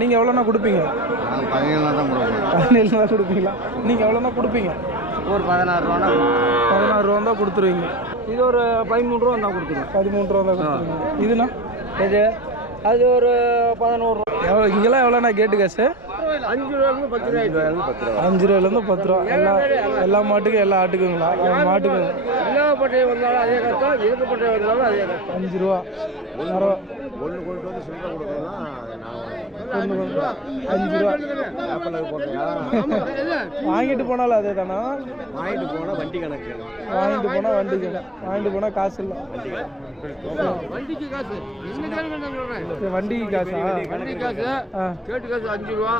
நீங்கள் எவ்வளோண்ணா கொடுப்பீங்க? 17 தான் கொடுப்போம். 17 தான் கொடுப்பீங்களா? நீங்கள் எவ்வளோண்ணா கொடுப்பீங்க? ஒரு 16 ரூபா. 16 ரூபா தான் கொடுத்துருவீங்க. இது ஒரு 13 ரூபா தான் கொடுத்துருவோம். 13 ரூபா தான் கொடுத்துருவீங்க. இதுண்ணா? இது அது ஒரு 11 ரூபா. இங்கெல்லாம் எவ்வளோண்ணா கேட்டு காசு? 5 ரூபாயிலேருந்து 10 ரூபாய். 5 ரூபாயிலேருந்து 10 ரூபா. எல்லா மாட்டுக்கும் எல்லா ஆட்டுக்குங்களா? மாட்டுக்கு இலவப்பட்டை வந்தாலும் அதே கஷ்டம், இருக்கப்பட்டை வந்தாலும் அதே கஷ்டம். 5 ரூபா. ஒன்று கொண்டு வந்து சில்லறை கொடுக்கணும்னா 5 ரூபா. வாங்கிட்டு போனாலும் அதே தானா? வாங்கிட்டு போனால் வண்டி கணக்கு. வாங்கிட்டு போனால் வண்டி கணக்கு. வாங்கிட்டு போனால் காசு இல்லை. வண்டிக்கு காசு. வண்டிக்கு காசா? வண்டி காசு கேட்டு காசு 5 ரூபா.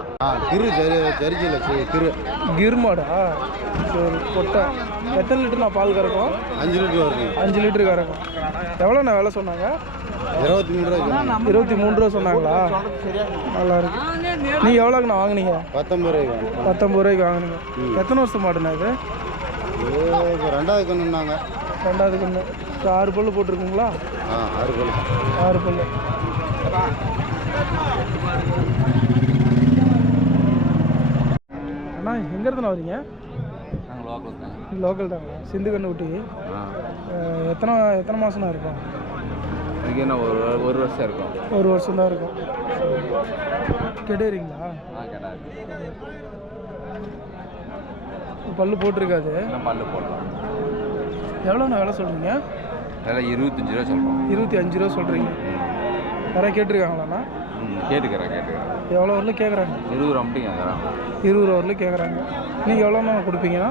கிர் மாடா? சரி. கொட்டை எத்தனை லிட்டர் நான் பால் கறக்கும்? 5 லிட்டர் வருது. 5 லிட்டர் கறக்கும். எவ்வளோண்ணா விலை சொன்னாங்க? 23 ரூபா. 23 ரூபா சொன்னாங்களா? நல்லா இருக்கு. நீங்கள் எவ்வளோக்குண்ணா வாங்கினீங்க? 19 ரூபாய்க்கு. 19 ரூபாய்க்கு வாங்கினீங்க. எத்தனை வருஷம் மாடுண்ணா இது? ரெண்டாவது கண்ணுன்னாங்க. ரெண்டாவது கண்ணு. 6 பல்லு போட்டிருக்குங்களா? 6 பல்லு. 6 பல்லு. அண்ணா எங்கேருந்துண்ணா வரீங்க? லோக்கல் தாங்க. சிந்து கண்ணு குட்டி எத்தனை மாதம்னா இருக்கும்? இதுக்கு என்ன ஒரு வருஷம் இருக்கும். 1 வருஷம் தான் இருக்கும். கெடுறீங்களா? பல்லு போட்டிருக்காது. பல்லு போடலாம். எவ்வளோண்ணா விலை சொல்கிறீங்க? விலை 25 ரூபா சொல்கிறோம். 25 ரூபா சொல்கிறீங்க. யாராவது கேட்டிருக்காங்களாண்ணா? கேட்டுக்கிறேன். எவ்வளோ வரலும் கேட்குறாங்க? 20 ரூபா மட்டும் கேட்குறாங்க. 20 ரூபா வரலும் கேட்குறாங்க. நீங்கள் எவ்வளோண்ணா கொடுப்பீங்கன்னா?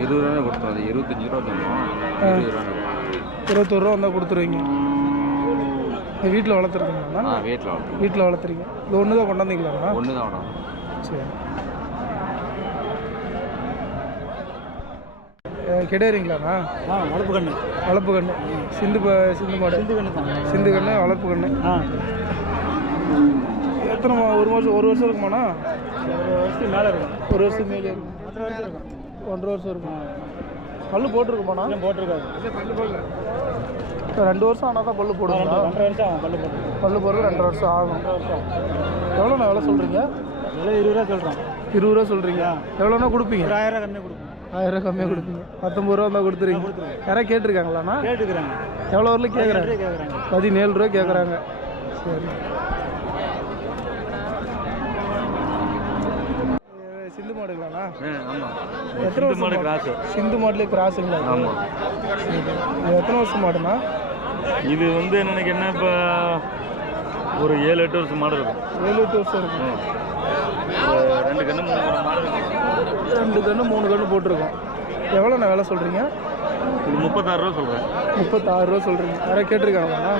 20 ரூபா கொடுத்துருவோம். 25 ரூபா தருவோம். 20 ரூபா. 21 ரூபா வந்தால் கொடுத்துருவீங்க. வீட்டில் வளர்த்துருக்கீங்களா? வீட்டில் வளர்த்துறீங்க. இது ஒன்று தான் கொண்டாந்தீங்களா? ஒன்று தான் விடணும். சரி. கிடையாதுங்களாண்ணா? வளர்ப்பு கண்ணு. வளர்ப்பு கண்ணு. சிந்து மாடு. சிந்து கண்ணு வளர்ப்பு கண்ணு. எத்தனை ஒரு வருஷம் இருக்குமாண்ணா? 1 வருஷத்துக்கு மேலே இருக்கும். 1 வருஷத்துக்கு மேலே இருக்கும். 1.5 வருஷம் இருக்கும். பல்லு போட்டிருக்குமாண்ணா? போட்டிருக்காது. இப்போ 2 வருஷம் ஆனால் தான் பல்லு போடுங்களா? 2 வருஷம் ஆகும். பல்லு போடுறது 2 வருஷம் ஆகும். எவ்வளோண்ணா விலை சொல்கிறீங்க? விலை 20 ரூபா சொல்கிறோம். 20 ரூபா சொல்கிறீங்க. எவ்வளோண்ணா கொடுப்பீங்க? 1000 கம்மியாக கொடுப்போம். 1000 கம்மியாக கொடுப்பீங்க. 19 ரூபா தான் கொடுத்துருங்க. யாராவது கேட்டிருக்காங்களாண்ணா? கேட்டுக்கிறாங்க. எவ்வளோ வரலும் கேட்குறாங்க? 17 ரூபா கேட்குறாங்க. சரி. சிந்து மாடுங்களாண்ணா? எத்தனை வருஷம் கிராஸ்? சிந்து மாடுலேயே கிராஸுங்களா? ஆமாம். எத்தனை வருஷம் மாடுண்ணா? இது வந்து எனக்கு என்ன இப்போ ஒரு 7-8 வருஷம் மாடு இருக்கும். 7-8 வருஷம் இருக்கும். 2 கண்ணு 3 மாடு இருக்கும். 2 கண்ணு 3 கண்ணு போட்டிருக்கோம். எவ்வளோண்ணா விலை சொல்கிறீங்க? இது 36 ரூபா சொல்கிறேன். 36 ரூபா சொல்கிறீங்க. யாராவது கேட்டிருக்காங்களாண்ணா?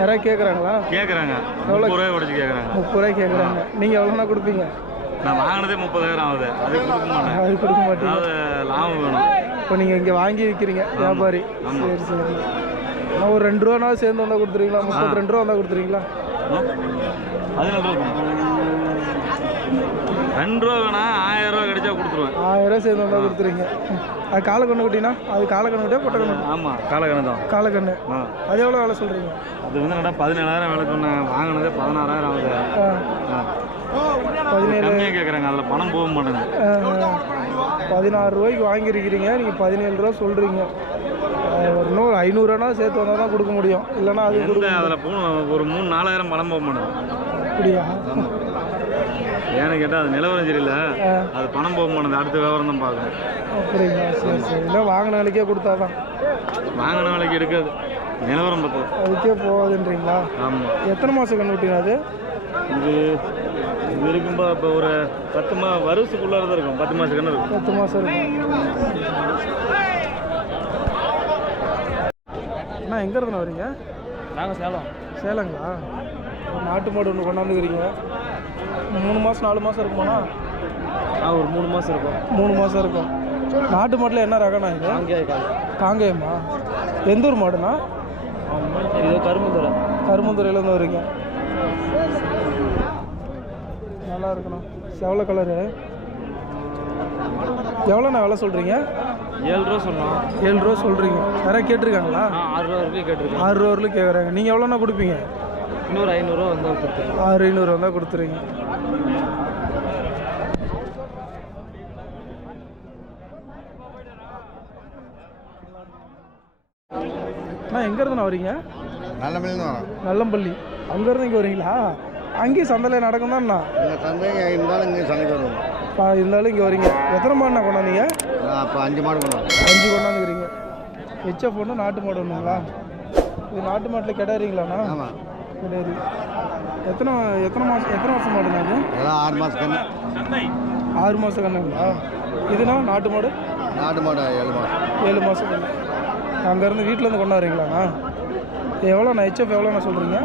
யாராவது கேட்குறாங்களா? கேட்குறாங்க. 30 ரூபாய் உடச்சி கேட்குறாங்க. 30 ரூபாய் கேட்குறாங்க. நீங்கள் எவ்வளோண்ணா கொடுப்பீங்க? நான் வாங்கினதே 30,000 ஆகுது. அது கொடுக்க மாட்டேன். அது கொடுக்க மாட்டீங்க. அதாவது லாபம் வேணும். இப்போ நீங்கள் இங்கே வாங்கி விற்கிறீங்க வியாபாரி. சரி. நான் ஒரு 2 ரூபானா சேர்ந்து வந்தால் கொடுத்துருவீங்களா? 32 ரூபா வந்தால் கொடுத்துருவீங்களா? 14 ரூபா. 2 ரூபா வேணா 1000 ரூபா கிடைச்சா கொடுத்துருவேன். 1000 ரூபா சேர்ந்து வந்தால் கொடுத்துருவீங்க. அது காலக்கண்ணு குட்டினா? அது காலக்கண்ணு குட்டியா பொட்டை கண்ணு? ஆமாம், காலக்கண்ணு தான். காலக்கண்ணு. அது எவ்வளோ வேலை சொல்கிறீங்க? அது வந்து என்னடா 17,000 வேலை சொன்னேன். வாங்கினதே 16,000 ஆகுது. 17 கம்மியாக கேட்குறாங்க. அதில் பணம் போக மாட்டேங்குது. 16 ரூபாய்க்கு வாங்கியிருக்கிறீங்க. நீங்கள் 17 ரூபா சொல்கிறீங்க. இன்னும் 500 ரூபா சேர்த்து வந்தால் தான் கொடுக்க முடியும். இல்லைன்னா அது அதில் ஒரு 3-4,000 பணம் போக மாட்டேங்குது. அப்படியா? ஏன்னு கேட்டால் அது நிலவரம் சரியில்லை. அது பணம் போக மாட்டேங்குது. அடுத்த விவரம் தான் பார்க்கணும். அப்படிங்களா? சரி. இல்லை வாங்கின விலைக்கே கொடுத்தா தான். வாங்கின விலைக்கு எடுக்காது. நிலவரம் பார்த்தது அதுக்கே போகாதுன்றீங்களா? ஆமாம். எத்தனை மாதம் கண்ணு குட்டினா அது? இது இருக்கும்போ இப்போ ஒரு 10 வருஷத்துக்குள்ளே தான் இருக்கும். 10 மாதம் கண்ணு இருக்கும். 10 மாதம் இருக்கும். அண்ணா எங்கே இருக்குண்ணா வரீங்க? நாங்கள் சேலம். சேலங்களா? ஒரு நாட்டு மாடு ஒன்று கொண்டாந்துக்கிறீங்க. 3 மாதம் 4 மாதம் இருக்குமாண்ணா? ஒரு 3 மாதம் இருக்கும். 3 மாதம் இருக்கும். நாட்டு மாட்டில் என்ன ரகண்ணா இது? காங்கேயமா? எந்த ஊர் மாடுண்ணா? இது கருமந்துறையிலேருந்து வரீங்க. நல்லா இருக்கணும். செவலை கலரு. எவ்வளோண்ணா விலை சொல்கிறீங்க? 7 ரூபா சொன்னோம். 7 ரூபா சொல்கிறீங்க. யாராவது கேட்டிருக்காங்களா? 6 ரூபா வரைக்கும் கேட்டிருக்கேன். 6 ரூபா வரைக்கும் கேட்குறாங்க. நீங்கள் எவ்வளோண்ணா கொடுப்பீங்க? இன்னொரு 500 வந்தால் கொடுத்துருங்க. 6500 வந்தால் கொடுத்துருங்க. அண்ணா எங்கேருந்துண்ணா வரீங்க? நல்ல வரோம். நல்லம்பள்ளி. அங்கேருந்து இங்கே வரீங்களா? அங்கேயும் சந்தையில் நடக்கும் தான்ண்ணா? இந்த சந்தை இருந்தாலும் இங்கே சந்தைக்கு வருவோம். இருந்தாலும் இங்கே வரீங்க. எத்தனை மாடுண்ணா கொண்டாந்தீங்க? அப்போ 5 மாடு கொண்டாந்து. 5 கொண்டாந்துக்கிறீங்க. ஹெச்எஃப் ஒன்று நாட்டு மாடு ஒன்றுங்களா? இது நாட்டு மாட்டில் கிடாரிங்களாண்ணா? ஆமாம், கிடாரி. எத்தனை வருஷம் மாடுண்ணா அது? எல்லாம் 6 மாதம் கண்ணு. 6 மாதம் கண்ணுங்களா? இதுனா நாட்டு மாடு? நாட்டு மாடு 7 மாதம். 7 மாதம் கண்ணு. அங்கேருந்து வீட்டிலேருந்து கொண்டாடுறீங்களாண்ணா? எவ்வளோண்ணா ஹெச்எஃப் எவ்வளோண்ணா சொல்கிறீங்க?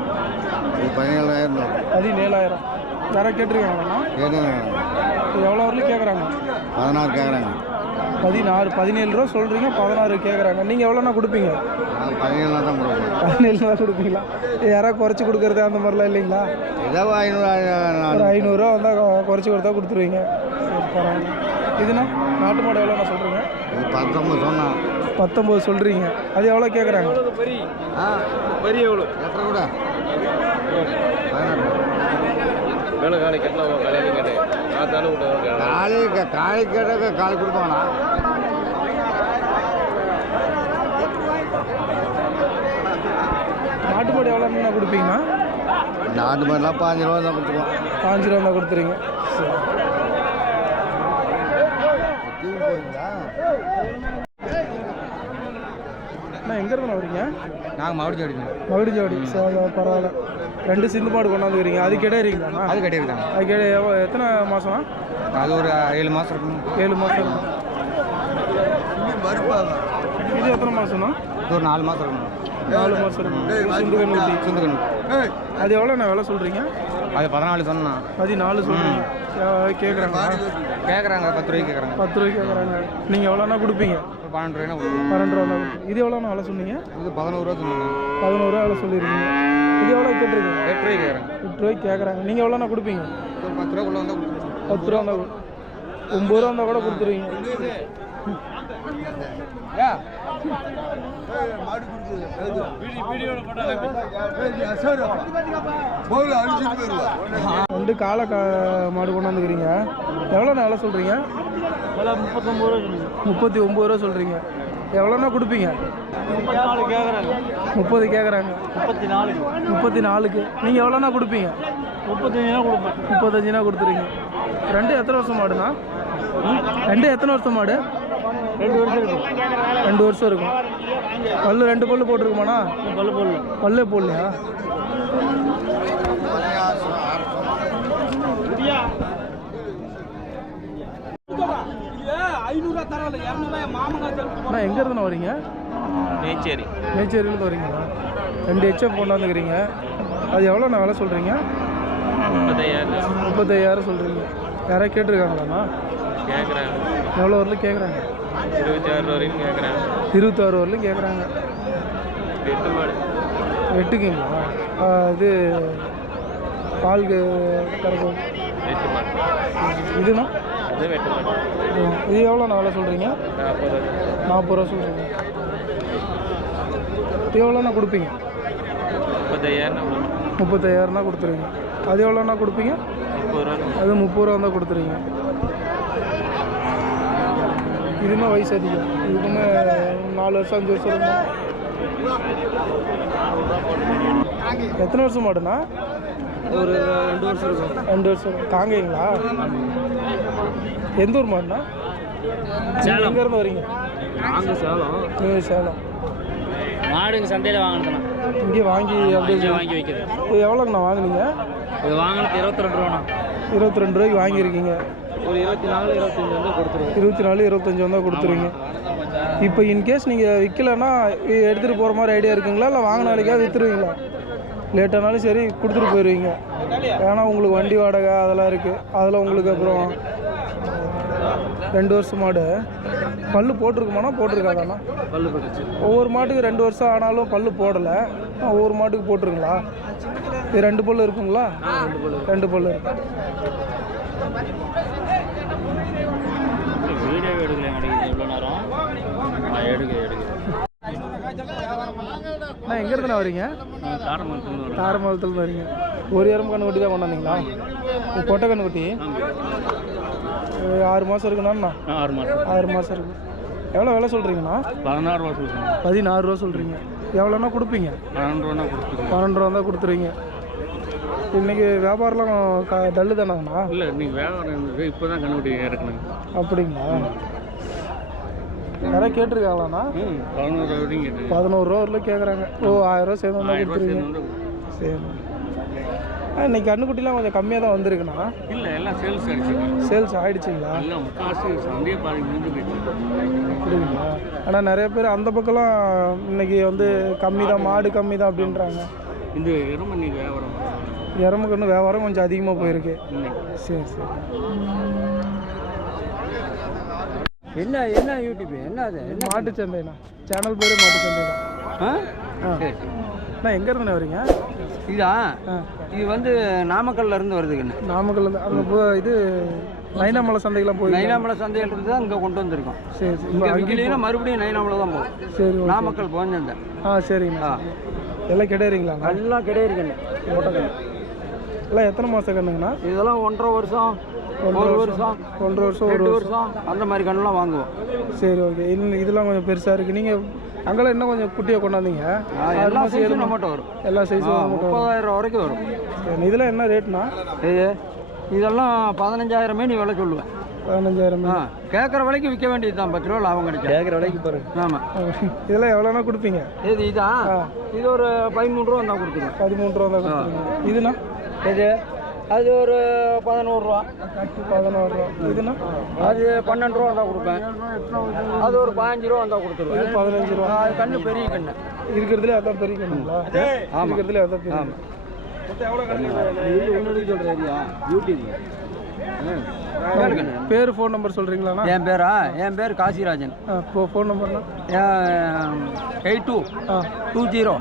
இது 17,000. 17,000. யாராவது கேட்டிருக்காங்கண்ணா? எவ்வளோ வரலையும் கேட்குறாங்க? 16 கேட்குறாங்க. 16 17 ரூபா சொல்கிறீங்க, 16 கேட்குறாங்க. நீங்கள் எவ்வளோண்ணா கொடுப்பீங்க? 17 தான் கொடுப்போம். 17 தான் கொடுப்பீங்களா? யாராவது குறைச்சி கொடுக்குறது அந்த மாதிரிலாம் இல்லைங்களா? ஏதோ 500 ஒரு 500 வந்தால் குறைச்சி கொடுத்தா கொடுத்துருவீங்க. சரி, பரவாயில்ல. இதுண்ணா நாட்டு மாடு எவ்வளோண்ணா சொல்கிறீங்க? இது 19 சொன்னான். 19 சொல்கிறீங்க. அது எவ்வளோ கேட்குறாங்க? பெரிய எவ்வளோ எத்தனை கூட 18. வேலை காலை கட்டலாம். கல்யாணம் கேட்டேன் காலை கேட்டாக்க காலை கொடுப்பாங்கண்ணா. நாட்டு மாடு எவ்வளோண்ணா கொடுப்பீங்கண்ணா? நாட்டு மாடுலாம் 5 ரூபா தான் கொடுத்துருவோம். 5 ரூபா தான் கொடுத்துறீங்க. அண்ணா எங்கேருந்து வரீங்க? நாங்கள் மாவட்ட ஜோடி. மகுடி ஜோடி. சரி, பரவாயில்ல. 2 சிந்து மாடு கொண்டாந்துக்கிறீங்க. அது கிடையாதுங்களாண்ணா? அது கட்டியிருக்காங்க. அது எத்தனை மாதம்? அது ஒரு 7 மாதம் இருக்கும். 7 மாதம் இருக்கும். இது எத்தனை மாதம்ண்ணா? இது ஒரு 4 மாதம் இருக்கும். 4 மாதம் இருக்கும். சிந்து கண்ணூட்டி. சொந்த கண்ணு. அது எவ்வளோண்ணா விலை சொல்கிறீங்க? அது 14 சொன்னா. 14 சொல்கிறீங்க. கேட்குறாங்க 10 ரூபாய்க்கு கேட்குறாங்க. 10 ரூபாய்க்கு கேட்குறாங்க. நீங்கள் எவ்வளோண்ணா கொடுப்பீங்க? 12 ரூபாய்னா 12 ரூபா தான். இது எவ்வளோண்ணா விலை சொன்னீங்க? இது 11 ரூபா சொன்னாங்க. 11 ரூபா விலை சொல்லியிருக்கீங்க. இது எவ்வளோ கேட்டிருக்கீங்க? 8 ரூபாய்க்கு கேட்குறாங்க. 8 ரூபாய்க்கு கேட்குறாங்க. நீங்கள் எவ்வளோண்ணா கொடுப்பீங்க? ஒரு 10 ரூபாக்குள்ள வந்தால் 10 ரூபா வந்தால் 9 ரூபா வந்தால் கூட கொடுத்துருவீங்க. ரெண்டு காலை மாடு கொண்டாந்துக்கிறீங்க. எவ்வளோண்ணா விலை சொல்கிறீங்க? 39 ரூபா சொல்கிறீங்க. எவ்வளோண்ணா கொடுப்பீங்க? 30 கேட்குறாங்க. 34க்கு. நீங்கள் எவ்வளோண்ணா கொடுப்பீங்க? 35 கொடுத்துறீங்க. 2 எத்தனை வருஷம் மாடுண்ணா? 2 எத்தனை வருஷம் மாடு? 2 வருஷம் இருக்கும். 2 வருஷம் இருக்கும். பல்லு 2 பல்லு போட்டிருக்குமாண்ணா? பல்லே போடலையா? அண்ணா எங்கேருந்துண்ணா வரீங்க? மேச்சேரியிலேருந்து வரீங்களா? 2 ஹெச்எஃப் கொண்டாந்துக்கிறீங்க. அது எவ்வளோண்ணா விலை சொல்கிறீங்க? 35,000 சொல்கிறீங்க. யாராவது கேட்டிருக்காங்களாண்ணா? எவ்வளோ வரலும் கேட்குறாங்க? 26 வரைக்கும் கேட்குறேன். 26 வரலும் கேட்குறாங்க. 8 மாடு. 8க்குங்களா? இது பால்கு கறக்கும். 8 மாடு. இதுண்ணா? அது 8 மாடு. இது எவ்வளோண்ணா விலை சொல்கிறீங்க? 40 ரூபா சொல்கிறீங்க. இது எவ்வளோண்ணா கொடுப்பீங்க? 35,000 தான் கொடுத்துருவீங்க. அது எவ்வளோண்ணா கொடுப்பீங்க? 30 ரூபா. அது 30 ரூபா தான் கொடுத்துருவீங்க. இதுமே வயசு அதிகம். இதுக்குமே 4 வருஷம் 5 வருஷம் இருக்கும். எத்தனை வருஷம் மாடுண்ணா? ஒரு 2 வருஷம் இருக்கும். 2 வருஷம். காங்கேங்களா? எந்த ஊர் மாடுண்ணா? எங்கேருந்து வரீங்க? நாங்கள் சேலம். நீங்கள் சேலம். மாடுங்க சந்தையில் வாங்கினதுண்ணா. இங்கே வாங்கி அப்படியே வாங்கி வைக்கிறது. இது எவ்வளோங்கண்ணா வாங்கினீங்க? இது வாங்கினது 22 ரூபாண்ணா. 22 ரூபாய்க்கு வாங்கியிருக்கீங்க. ஒரு 24 25 வந்து கொடுத்துருவோம். 24 25 வந்தால் கொடுத்துருவீங்க. இப்போ இன்கேஸ் நீங்கள் விற்கலைன்னா எடுத்துகிட்டு போகிற மாதிரி ஐடியா இருக்குங்களா? இல்லை வாங்கின நாளைக்காக விற்றுருவீங்களா? லேட்டானாலும் சரி கொடுத்துட்டு போயிடுவீங்க. ஏன்னா உங்களுக்கு வண்டி வாடகை அதெல்லாம் இருக்குது. அதில் உங்களுக்கு அப்புறம் 2 வருஷம் மாடு பல்லு போட்டிருக்குமாண்ணா? போட்டிருக்காதாண்ணா? பல்லு போட்டுச்சு. ஒவ்வொரு மாட்டுக்கு 2 வருஷம் ஆனாலும் பல்லு போடலை. ஒவ்வொரு மாட்டுக்கு போட்டுருங்களா? இது 2 பல்லு இருக்குங்களா? 2 பல்லு இருக்கு. வீடியோ எடுக்கல மாட்டேங்குது இவ்வளோ நேரம். எடுக்க அண்ணா எங்கேருந்துண்ணா வரீங்க? தாரமங்கலத்துலேருந்து வரீங்க. ஒரு எறும்பு கண்ணுக்குட்டி தான் கொண்டாந்தீங்களா? கொட்டை கண்ணுக்குட்டி 6 மாதம் இருக்குண்ணா? 6 மாதம் இருக்கு. எவ்வளோ விலை சொல்கிறீங்கண்ணா? 16 ரூபா சொல்லுங்கள். 16 ரூபா சொல்கிறீங்க. எவ்வளோண்ணா கொடுப்பீங்க? 12 ரூபா கொடுத்துருங்க. 12 ரூபா தான் கொடுத்துருவீங்க. இன்றைக்கி வியாபாரம்லாம் டல்லு தானாங்கண்ணா? இல்லை இன்றைக்கி வியாபாரம் இருந்தது, இப்போ தான் கண்ணுக்குட்டி இறக்குனாங்க. அப்படிங்களா? யாராவது கேட்டிருக்காங்களாண்ணா? 11 ரூபா வரைக்கும் கேட்டேன். 11 ரூபா வரலாம் கேட்குறாங்க. ஓ 1000 ரூபா சேர்ந்து வந்தால் கொடுத்துருவீங்க. சரி. இன்னைக்கு கண்ணுக்குட்டிலாம் கொஞ்சம் கம்மியாக தான் வந்திருக்குண்ணா. இல்லை எல்லாம் சேல்ஸ் ஆகிடுச்சு. சேல்ஸ் ஆகிடுச்சிங்களா? எல்லாம் முக்காசு சந்தையை பாருங்க முடிஞ்சு போயிடுச்சு. அப்படிங்களா? ஆனால் நிறைய பேர் அந்த பக்கம்லாம் இன்னைக்கு வந்து கம்மி தான், மாடு கம்மி தான் அப்படின்றாங்க. இந்த எருமை இன்னைக்கு வியாபாரம் எறும்பு கன்று வியாபாரம் கொஞ்சம் அதிகமாக போயிருக்கு. சரி சரி. என்ன என்ன யூடியூப் என்ன அது மாட்டு சந்தைண்ணா, சேனல் பேர் மாட்டு சந்தைண்ணா. அண்ணா எங்கேருந்துண்ணா வரீங்க? இதா இது வந்து நாமக்கல்ல இருந்து வருதுங்கண்ணா. நாமக்கல்லேருந்து அங்கே இது நைனாமலை சந்தைக்கெல்லாம் போய் நைனாமலை சந்தையில் இருந்து தான் இங்கே கொண்டு வந்திருக்கோம். சரி சரி. இங்கே விற்கலைன்னா மறுபடியும் நைனாமலை தான் போகும். சரி. நாமக்கல் போஞ்சந்த. சரிங்கண்ணா. எல்லாம் கிடையாதுங்களா? எல்லாம் கிடையாதுங்கண்ணா. எல்லாம் எத்தனை மாதம் கண்ணுங்கண்ணா? இதெல்லாம் 1.5 வருஷம், 1 வருஷம், 1 வருஷம், 2 வருஷம் அந்த மாதிரி கண்ணெலாம் வாங்குவோம். சரி ஓகே. இதெல்லாம் கொஞ்சம் பெருசாக இருக்குது. நீங்கள் அங்கெல்லாம் இன்னும் கொஞ்சம் குட்டியாக கொண்டாந்தீங்க? எல்லா சைஸும் நம்மகிட்ட வரும். எல்லா சைஸும் 30,000 ரூபா வரைக்கும் வரும். சரி. இதெல்லாம் என்ன ரேட்னா? இதெல்லாம் 15,000 நீ விலை சொல்லுவேன். 15,000. கேட்குற விலைக்கு விற்க வேண்டியது தான். 10 ரூபா லாபம் கிடைக்கும். கேட்குற விலைக்கு பாருங்க. ஆமாம். இதெல்லாம் எவ்வளோனா கொடுப்பீங்க? இதா இது ஒரு 13 ரூபா தான் கொடுத்துருங்க. 13 ரூபா தான் கொடுத்துருங்க. இதுண்ணா? அது ஒரு 11 ரூபா. 11 ரூபா. இதுண்ணா? அது 12 ரூபா தான் கொடுப்பேன். அது ஒரு 15 ரூபா தான் கொடுத்துருவேன். 15 ரூபா. அது கண்ணு பெரிய கண்ணு. இருக்கிறதுலே அதான் பெரிய கண்ணுங்களா? இருக்கிறதுலே அதான் பெரிய. பேர் ஃபோன் நம்பர் சொல்கிறீங்களாண்ணா? என் பேர் காசிராஜன். ஃபோன் நம்பர்னா 82 20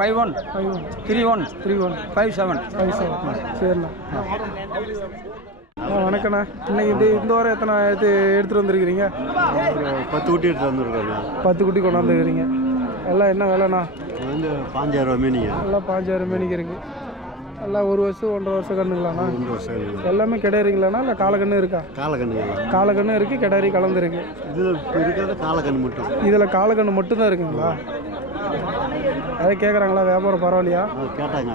51 31 57. சரிண்ணா. வணக்கண்ணா. இன்னைக்கு இந்த வாரம் எத்தனை எடுத்துகிட்டு வந்துருக்கிறீங்க? 10 குட்டி எடுத்து வந்துருக்காங்க. 10 குட்டி கொண்டாந்துருக்கிறீங்க. எல்லாம் என்ன விலைண்ணா? இது வந்து 5,000 மேனிங்க. எல்லாம் 5,000 மேனிக்கு இருக்குது. எல்லாம் 1 வருஷம் 1.5 வருஷம் கண்ணுங்களாண்ணா? 1 வருஷம். எல்லாமே கிடாரிங்களாண்ணா இல்லை காலக்கண்ணு இருக்கா? காலக்கண்ணுங்களா? காலக்கண்ணு இருக்குது, கிடாரி கலந்துருக்கு. இதில் இருக்கிறது காலக்கண்ணு மட்டும். இதில் காலக்கண்ணு மட்டும்தான் இருக்குங்களா? அதை கேட்குறாங்களா? வியாபாரம் பரவாயில்லையா? கேட்டாங்க.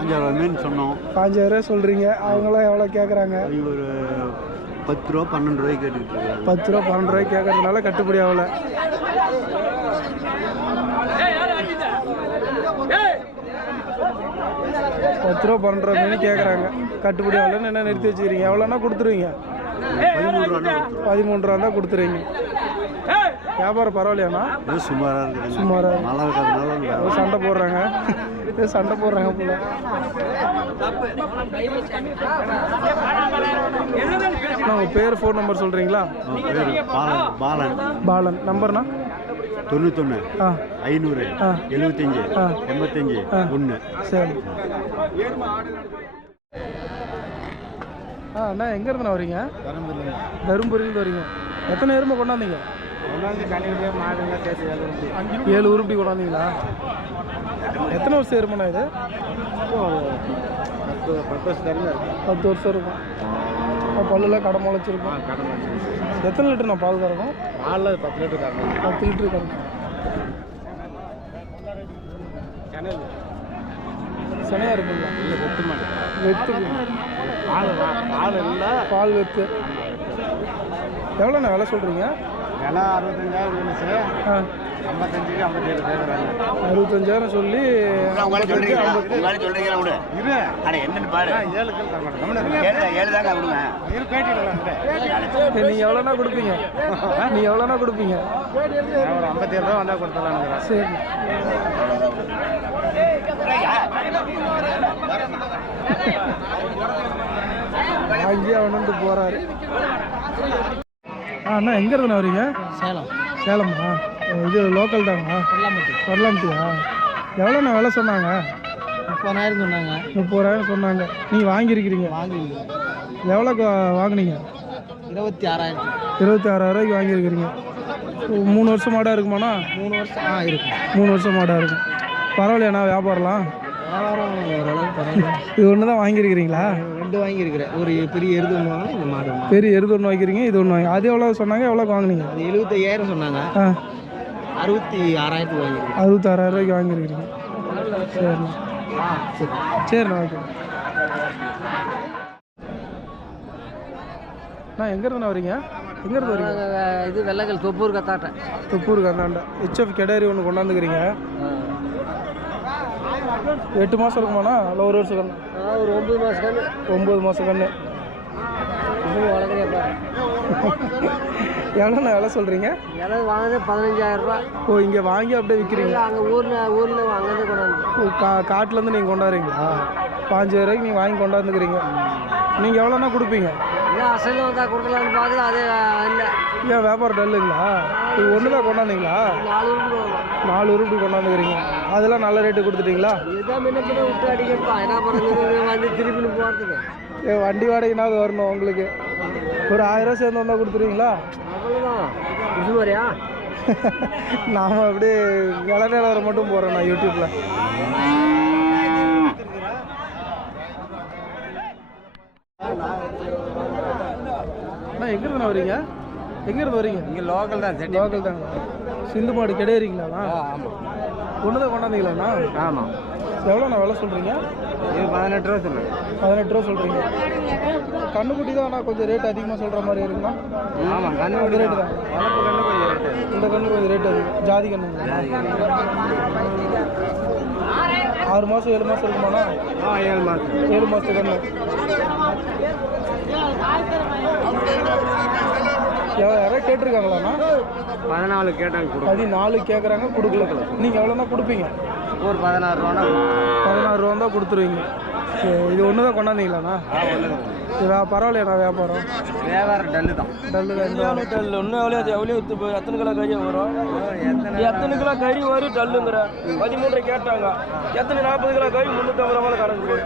5,000 மீன் சொன்னோம். 5,000 சொல்கிறீங்க. அவங்களாம் எவ்வளோ கேட்குறாங்க? ஒரு 10 ரூபா 12 ரூபாய்க்கு கேட்டுக்கிட்டு இருக்காங்க. 10 ரூபா 12 ரூபாய்க்கு கேட்கறதுனால கட்டுப்படி ஆகலை. 10 ரூபா 12 ரூபா மீன் கேட்குறாங்க. கட்டுப்படி ஆகலைன்னு என்ன நிறுத்தி வச்சுக்கிறீங்க? எவ்வளோன்னா கொடுத்துருவீங்க? 13 ரூபா தான் கொடுத்துருவீங்க. வியாபாரம் பரவாயில்லையாண்ணா? சுமாராக இருக்குது. சுமாராக மழை இருக்கிறதுனால சண்டை போடுறாங்க. சண்டை போடுறாங்க போல. உங்கள் பேர் ஃபோன் நம்பர் சொல்கிறீங்களா? பேர் பாலன். பாலன். நம்பர்னா? 91 500 75 85 1. சரி. அண்ணா எங்கேருந்து வரீங்க? தருமபுரியிலேருந்து வரீங்க. எத்தனை எருமை கொண்டாந்தீங்க? 7 உருப்படி கொண்டாந்தீங்களா? எத்தனை வருஷம் எருமைண்ணா இது? 10 வருஷம் இருக்கும். பல்லுல கடை முளைச்சிருக்கும். எத்தனை லிட்டர்ண்ணா பால் கறக்கும்? 10 லிட்டர் கறக்கும். 10 லிட்டர் கறக்கும். சனையாக இருக்குங்களா? இல்லை வெத்து மாடு. வெத்து பால் இல்லை, பால் வெத்து. எவ்வளோண்ணா விலை சொல்கிறீங்க? விலை 65,000. 65,000 சொல்லி நீங்கள் எவ்வளோனா கொடுப்பீங்க? நீங்கள் எவ்வளோனா கொடுப்பீங்க? 57 ரூபா வந்தால் கொடுத்துடலாம். சரி. அங்கேயே அவனு போகிறாரு. அண்ணா எங்கேருந்துண்ணா வரீங்க? சேலம். சேலமா? இது லோக்கல் தானா? வரலாமட்டியா? எவ்வளோண்ணா விலை சொன்னாங்க? 30,000 சொன்னாங்க. 30,000 சொன்னாங்க. நீங்கள் வாங்கியிருக்கிறீங்க? வாங்கி எவ்வளோக்கு வாங்கினீங்க? 26,000. 26,000 வாங்கியிருக்கிறீங்க. 3 வருஷம் மாடாக இருக்குமாண்ணா? 3 வருஷம் இருக்கும். 3 வருஷம் மாடாக இருக்கும். பரவாயில்லையாண்ணா வியாபாரம்லாம்? வியாபாரம் ஓரளவுக்கு பரவாயில்ல. இது ஒன்று தான் வாங்கியிருக்கிறீங்களா? 2 வாங்கியிருக்கிறேன். ஒரு பெரிய எருது ஒன்று வாங்கினா இந்த மாடு ஒன்று. பெரிய எருது ஒன்று வாங்கிக்கிறீங்க, இது ஒன்று வாங்கி. அது எவ்வளோ சொன்னாங்க, எவ்வளோ வாங்கினீங்க? அது 75,000 சொன்னாங்க. 66,000 வாங்கியிருக்கேன். 66,000 வாங்கியிருக்கிறீங்க. சரிண்ணா. சரிண்ணா, ஓகே. அண்ணா எங்கேருந்துண்ணா வரீங்க? எங்கேருந்து வரீங்க? இது வெள்ளைக்கல் தொப்பூர் கத்தாட்டை. தொப்பூர் கந்தாண்டா. ஹெச்எஃப் கெடாரி ஒன்று கொண்டாந்துக்கிறீங்க. 8 மாதம் இருக்குமாண்ணா? இல்லை 1 வருஷம் கண்ணு? ஒரு 9 மாதம் கண்ணு. 9 மாதம் கண்ணு. வளர்க்குறேப்பா. எவ்வளோண்ணா விலை சொல்கிறீங்க? விலை வாங்குறது 15,000 ரூபா. ஓ, இங்கே வாங்கி அப்படியே விற்கிறீங்க? அங்கே ஊரில் அங்கேருந்து கொண்டாந்து. காட்டிலேருந்து நீங்கள் கொண்டாடுறீங்களா? 5,000 நீங்கள் வாங்கி கொண்டாந்துக்கிறீங்க. நீங்கள் எவ்வளோண்ணா கொடுப்பீங்க? இல்லை அசல் வந்தால் கொடுக்கலான்னு பார்க்குது, அது இல்லை. ஏன் வியாபாரம் டல்லுங்களா? இது ஒன்று தான் கொண்டாந்தீங்களா? 4 ரூபா வரும். 4 ரூபாய் கொண்டாந்துக்கிறீங்க. அதெல்லாம் நல்ல ரேட்டு கொடுத்துட்டீங்களா? இதுதான் முன்ன பின்ன விட்டு அடிக்கப்பா. என்ன பண்ணுறது, வந்து திருப்பி போகிறதுக்கு. வண்டி வாடகைனாவது வரணும் உங்களுக்கு. ஒரு 1000 சேர்ந்து வந்தால் கொடுத்துருவீங்களா? அவ்வளோதான். இது மாதிரியா? நாம் அப்படியே விலை நிலவரம் மட்டும் போகிறேன் நான் யூடியூப்பில். அண்ணா எங்கேருந்து வரீங்க? எங்கேருந்து வரீங்க? இங்கே லோக்கல் தான். லோக்கல் தாங்க. சிந்து மாடு கிடையாதுங்களாண்ணா? ஆமாம். ஒன்று தான் கொண்டாந்தீங்களாண்ணா? ஆமாம். எவ்வளோண்ணா விலை சொல்கிறீங்க? இது 18 ரூபா சொல்லுங்கள். 18 ரூபா சொல்கிறீங்க. கண்ணுக்குட்டி தான் ஆனால் கொஞ்சம் ரேட் அதிகமாக சொல்கிற மாதிரி இருக்குண்ணா? ஆமாம். கண்ணு அந்த ரேட்டு தான். வளர்ப்பு கண்ணு கொஞ்சம் ரேட்டு. இந்த கண்ணு கொஞ்சம் ரேட் அதிகம். ஜாதி கண்ணுங்களா? 6 மாதம் 7 மாதம் இருக்குமாண்ணா? 7 மாதம். 7 மாதத்து கண்ணு. யாராவது கேட்டிருக்காங்களாண்ணா? 14 கேட்டாங்க கொடுக்கும். 14 கேட்குறாங்க, கொடுக்கல. நீங்கள் எவ்வளோண்ணா கொடுப்பீங்க? ஒரு 16 ரூபானா 16 ரூபா தான் கொடுத்துருவீங்க. சரி, இது ஒன்று தான் கொண்டாந்தீங்களாண்ணா? இது பரவாயில்லையாண்ணா வியாபாரம்? வியாபாரம் டல்லு தான். டல்லு தான். டல்லு ஒன்றும் எவ்வளோ எத்தனை கிலோ கறி வரும்? எத்தனை கிலோ கறி வரும் டல்லுங்கிற 13 கேட்டாங்க. எத்தனை 40 கிலோ கறி 350 ரூபாய் கணக்கு.